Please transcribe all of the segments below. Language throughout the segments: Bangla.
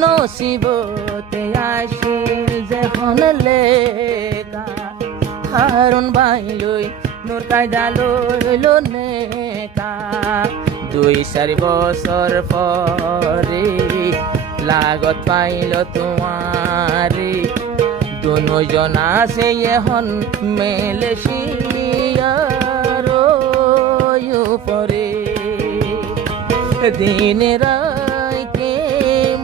নসিবতে আসিল যখন লেখা হারুন বাইলই নূর কায়দা লইল নেকা 2-4 বছর পরে লাগত পাইল তোমারে দুজন আছে এখন মালয়েশিয়ার উপরে দিন রাইতে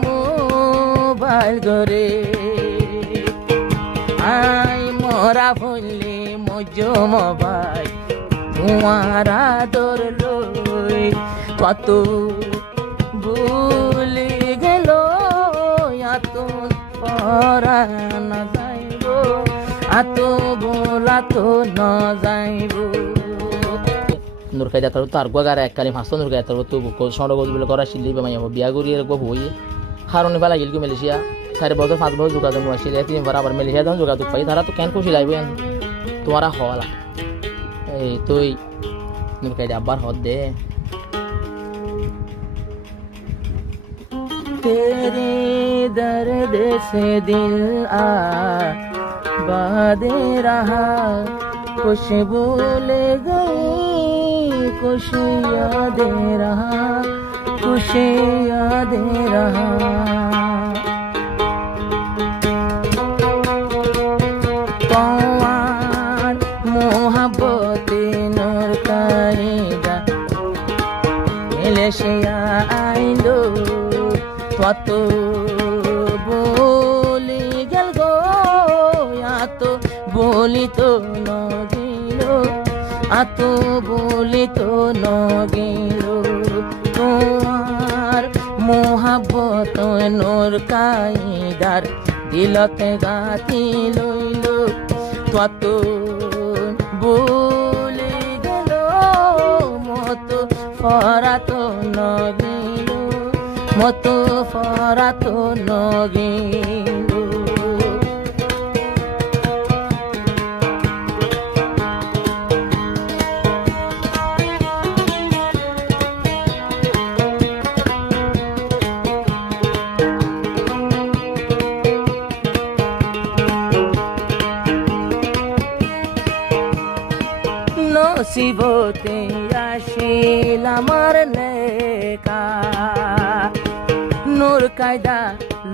মোবাইল করে আই মরা ভুললে মজো মোবাইল তোমার আদর লই কত ভুলে গেল এত পরা না যাইব এত বলা তো না যাইব নূর কায়দা তার গোগার এককালি ভাষণ নূর কায়দা তো সন্ড বলে করা শিল্লি বেমাই বিয়া করিয়ে গো হয়ে হারণে ফেলা গেল কি মালয়েশিয়া 4 বছর 5 বছর যোগাযোগ আসলে 3 বার আবার মালয়েশিয়া যখন যোগাযোগ পাই তারা তো কেন খুশি লাগবে তোমারা হওয়ালা এই তুই নূর কায়দা আবার হদ দে तेरे दर्द से दिल आबादे रहा कुछ भूल गई कुछ याद रहा कुछ याद रहा कौन मोहब्बत नूर कायदा मालয়েশিয়া आइलो কত বলি গেল গো এত বলি তো নগিল এত বলি তো নগিল তোমার মোহাব্বত নূর কায়দার দিলতে গাতি লইল কত বলি গেল মতো ফরাত নগিল মতো ফরাত নগিল নসিবতে আসিল আমার লেখা নূর কায়দা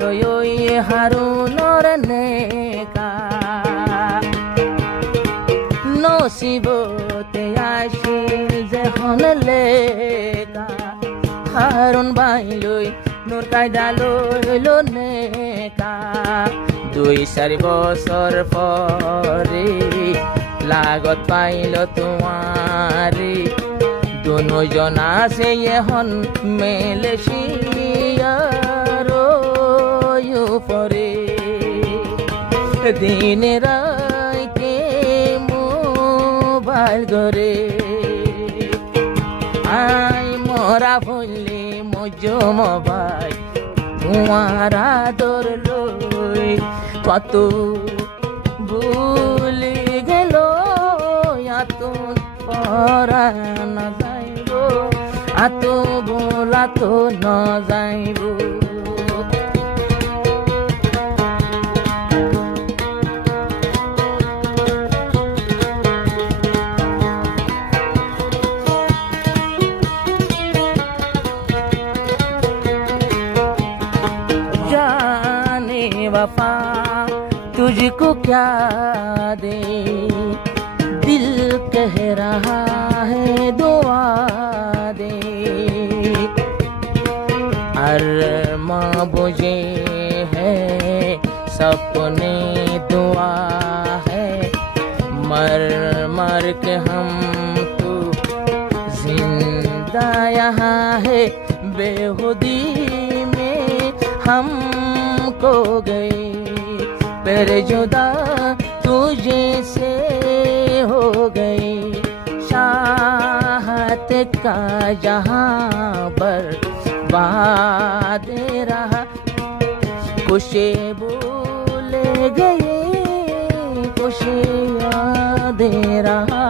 লই হারুনর নেকা নসিবতে আসিল যখন লেখা হারুন বাইলই নূর কায়দা লইল নেকা 2-4 বছর পরে লাগত পাইল তোমারে দুজন আছে এখন মালয়েশিয়ার উপরে দিন রাইতে মোবাইল করে আই মরা ভুললে মজো মোবাইল তোমার আদর লই কত ভুলে গেল এত পরা না যাইব এত বলা তো না যাইব जाने वफा तुझको क्या दे दिल कह रहा है दुआ दे अरमां बुझे है सपने दुआ है मर मर के हम तो जिंदा यहाँ है बेखुदी में हमको गए पर जुदा तुझे से हो गई चाहत का जहां पर बात रहा कुछ भूल गए कुछ याद रहा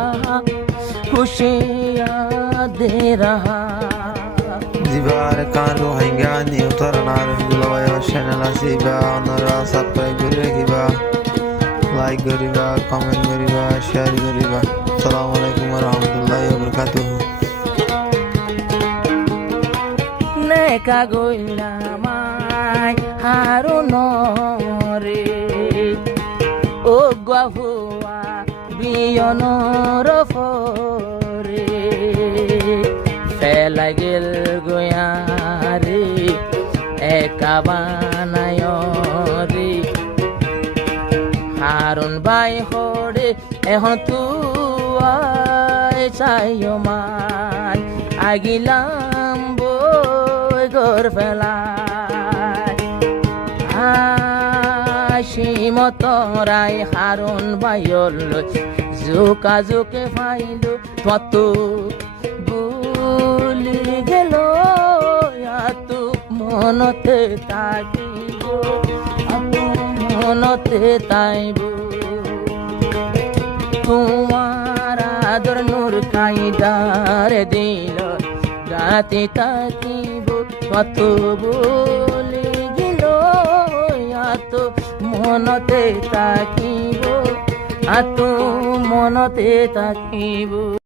कुछ याद रहा জিবার কান রোহিঙ্গা নিউতরনার দুলাভাই চ্যানেল আছে বা আপনারা সাবস্ক্রাইব করে রাখিবা, লাইক করিবা, কমেন্ট করিবা, শেয়ার করিবা। আসসালামু আলাইকুম ওয়া রাহমাতুল্লাহি ওয়া বারাকাতুহু। নেকা গইলা মাই হারুন রে ও গুয়া বিয়নর ফরে ফেলা গেল গয়ারে একা বানায় রে হারুন বাই হরে এখন তুই চাইও মাই আগিলাম বই গর ফেলায় সীমতরাই হারুন বাইল জোকা জোকে ফাইল তত বুলি গেল আতু মনতে তাকিব আতু মনতে তাইব তোমার আদর নূর কাইদার দিল গাতে তাকিব কত বলে গেল আত মনতে তাকিব আত মনতে তাকিব।